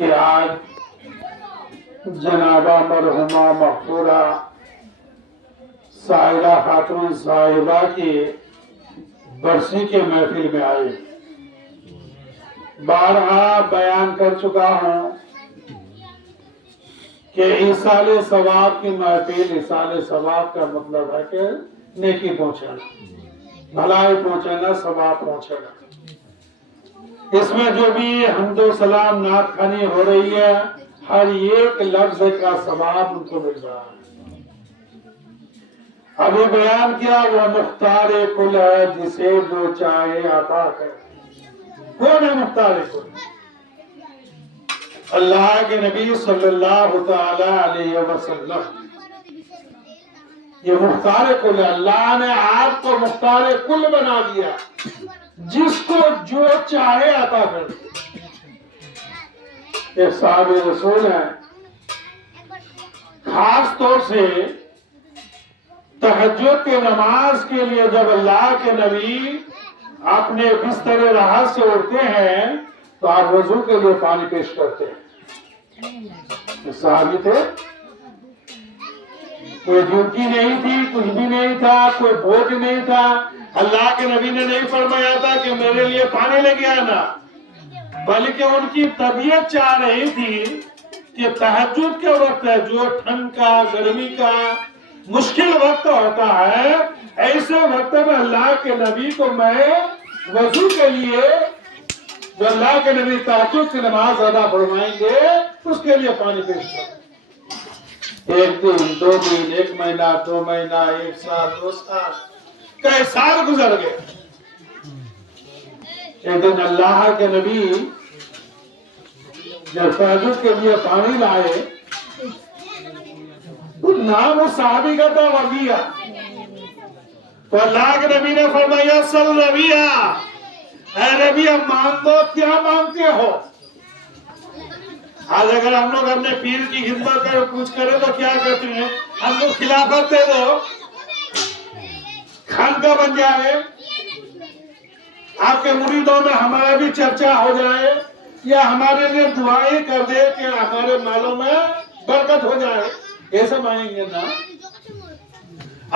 کہ آج جنابہ مرحومہ مغفورہ سائرہ خاتون صاحبہ کی برسی کے محفل میں آئے۔ بارہا بیان کر چکا ہوں کہ ایصال ثواب کی محفل، ایصال ثواب کا مطلب ہے کہ نیکی پہنچانا، بھلائی پہنچانا، ثواب پہنچانا۔ اس میں جو بھی حمد و سلام نعت خوانی ہو رہی ہے، ہر ایک لفظ کا ثواب ان کو مل رہا ہے۔ ابھی بیان کیا وہ مختار کل ہے جسے جو چاہے عطا کرے۔ کون ہے مختار کل؟ اللہ کے نبی صلی اللہ تعالی علیہ وسلم یہ مختار کل ہے۔ اللہ نے آپ کو مختار کل بنا دیا، جس کو جو چاہے عطا کر دے۔ ایک صحابی رسول ہے، خاص طور سے تہجد کی نماز کے لیے جب اللہ کے نبی اپنے بستر راحت سے اٹھتے ہیں تو آپ وضو کے لیے پانی پیش کرتے ہیں۔ صحابی تھے، کوئی ڈیوٹی نہیں تھی، کچھ بھی نہیں تھا، کوئی بوجھ نہیں تھا۔ اللہ کے نبی نے نہیں فرمایا تھا کہ میرے لیے پانی لے کے آنا، بلکہ ان کی طبیعت چاہ رہی تھی کہ تہجد کے وقت ہے، جو ٹھنڈ کا، گرمی کا مشکل وقت ہوتا ہے، ایسے وقت میں اللہ کے نبی کو میں وضو کے لیے، جو اللہ کے نبی تہجد کی نماز ادا فرمائیں گے، اس کے لیے پانی پیش کروں۔ ایک دن، دو دن، ایک مہینہ، دو مہینہ، ایک سال، دو سال، کئی سال گزر گئے۔ ایک دن اللہ کے نبی جب تہجد کے لیے پانی لائے، نام اس صحابی کا تھا ربیعہ، تو اللہ کے نبی نے فرمایا سل ربیعہ، اے ربیعہ مانگ دو، کیا مانگتے ہو؟ آج اگر ہم لوگ اپنے پیر کی خدمت کر کچھ کرے تو کیا کہتے ہیں؟ ہم کو خلافت دے دو، خانقاہ بن جائے، آپ کے مریدوں میں ہمارا بھی چرچا ہو جائے، یا ہمارے لیے دعائیں کر دے کہ ہمارے مالوں میں برکت ہو جائے، ایسے مانگیں گے نا۔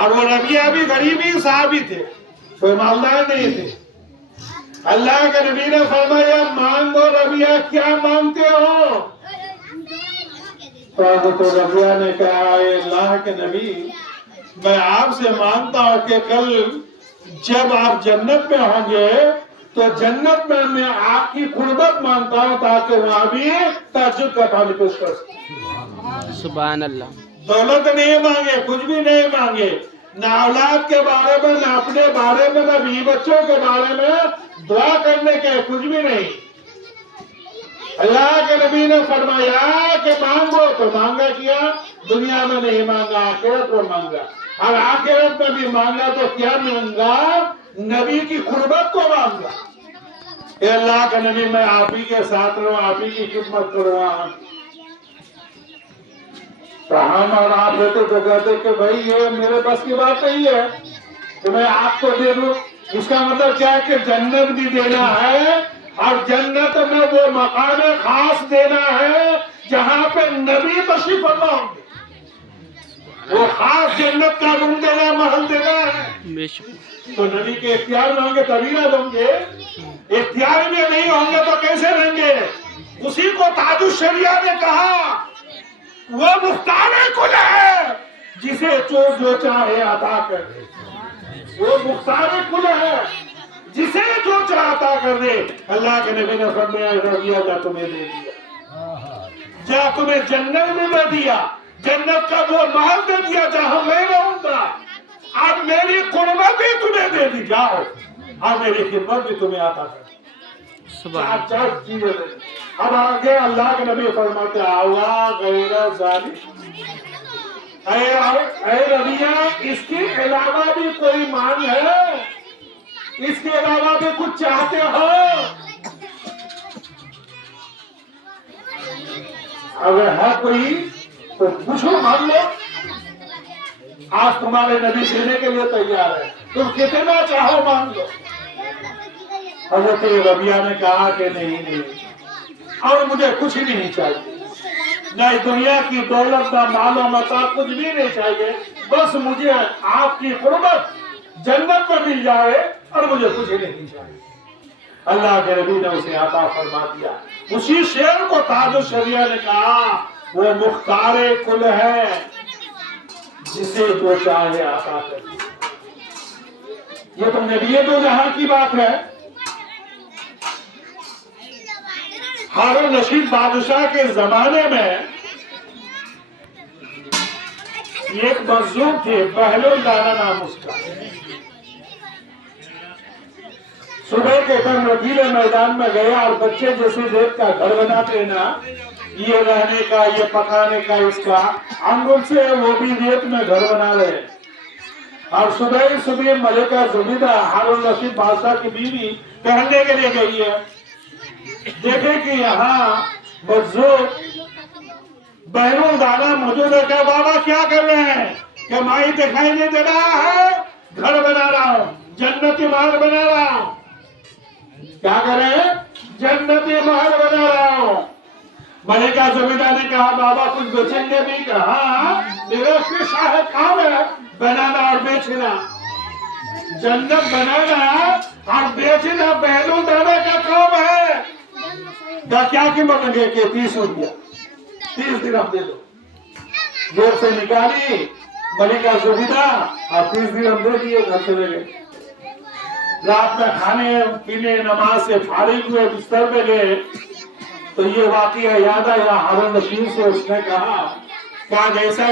اور وہ ربیعہ بھی غریبی صحابی تھے، کوئی مالدار نہیں تھے۔ اللہ کے نبی نے فرمایا مانگو ربیعہ، کیا مانگتے ہو؟ تو ربیعہ نے کہا اے اللہ کے نبی، میں آپ سے مانگتا ہوں کہ کل جب آپ جنت میں ہوں گے تو جنت میں آپ کی قربت مانگتا ہوں تاکہ وہاں بھی تہجد کا پانی پیش کر سکیں۔ سبحان اللہ۔ دولت نہیں مانگے، کچھ بھی نہیں مانگے، نہ اولاد کے بارے میں، نہ اپنے بارے میں، نہ بیوی بچوں کے بارے میں دعا کرنے کے، کچھ بھی نہیں۔ اللہ کے نبی نے فرمایا کہ مانگو، تو مانگا کیا؟ دنیا میں نہیں مانگا، آخرت میں مانگا، اور آخرت میں بھی مانگا تو کیا مانگا؟ نبی کی قربت کو مانگا۔ اے اللہ کے نبی، میں آپ ہی کے ساتھ رہوں، آپ ہی کی خدمت کروں۔ تو ہم اور آپ رہتے تو کہتے کہ بھائی یہ میرے بس کی بات نہیں ہے کہ میں آپ کو دے دوں۔ اس کا مطلب کیا ہے کہ جنت بھی دینا ہے، اور جنت میں وہ مقام خاص دینا ہے جہاں پہ نبی تشریف فرما ہوں گے۔ وہ خاص جنت کا روم دینا، محل دینا ہے۔ تو نبی کے اختیار میں ہوں گے تبھی نہ دوں گے، اختیار میں نہیں ہوں گے تو کیسے رہیں گے؟ اسی کو تاج الشریعہ نے کہا وہ مختار کل ہے جسے جو چاہے عطا کر دے۔ وہ مختار کل ہے جسے جو چاہے عطا کر دے۔ اللہ کے نبی نے فرمایا ربیعہ جا تمہیں دے دیا، جا تمہیں جنت میں دے دیا، جنت کا وہ محل دے دیا جہاں میں رہوں گا، اب میری قربت بھی تمہیں دے دی، جاؤ اور میری خدمت بھی تمہیں عطا کر دی۔ چار چیزیں دے دی۔ اب آگے اللہ کے نبی فرماتے آوا غیر ذالک، اے ربیعہ اس کے علاوہ بھی کوئی مان ہے؟ اس کے علاوہ بھی کچھ چاہتے ہو؟ اگر ہے کوئی تو پوچھو، مان لو، آج تمہارے نبی دینے کے لیے تیار ہے، تم کتنا چاہو مان لو۔ حضرت ربیعہ نے کہا کہ نہیں، اور مجھے کچھ نہیں چاہیے، نہ دنیا کی دولت، نہ مال و متاع، کچھ بھی نہیں چاہیے، بس مجھے آپ کی قربت جنت میں مل جائے اور مجھے کچھ نہیں چاہیے۔ اللہ کے نبی نے اسے عطا فرما دیا۔ اسی شعر کو تاج الشریعہ نے کہا، وہ مختار کل ہے جسے جو چاہے عطا کر۔ یہ تو نبی دو جہاں کی بات ہے۔ ہارون رشید بادشاہ کے زمانے میں ایک مظلوم تھے، بہلول دانا نام اس کا۔ صبح کے ٹائم رکیلے میدان میں گیا اور بچے جیسے دیکھ کا گھر بناتے نا، یہ رہنے کا، یہ پکانے کا، اس کا انگل سے وہ بھی ریت میں گھر بنا رہے۔ اور صبح ملکہ زبیدہ ہارون رشید بادشاہ کی بیوی پہننے کے لیے گئی ہے، دیکھے کہ یہاں مظلوم بہلول دانا موجود ہے۔ کہ بابا کیا کر رہے ہیں؟ کہ مائی دکھائی نہیں دے رہا ہے، گھر بنا رہا ہوں، جنتی محل بنا رہا ہوں۔ کیا کر رہے ہیں؟ جنتی محل بنا رہا ہوں۔ ملکہ زبیدہ نے کہا بابا کچھ بیچیں گے بھی؟ کہا میرا پیشہ ہے، کام ہے بنانا اور بیچنا، جنت بنانا اور بیچنا بہلول دانا کا کام ہے۔ کیا قیمت لگے؟ کہ 30 روپیہ، 30 درہم دے دو۔ جیب سے نکالی ملکہ زبیدہ اور 30 درہم دے دیے، گھر چلے گئے۔ رات میں کھانے پینے نماز سے فارغ ہوئے، بستر پہ گئے تو یہ واقعہ یاد آیا ہارون رشید سے۔ اس نے کہا جیسا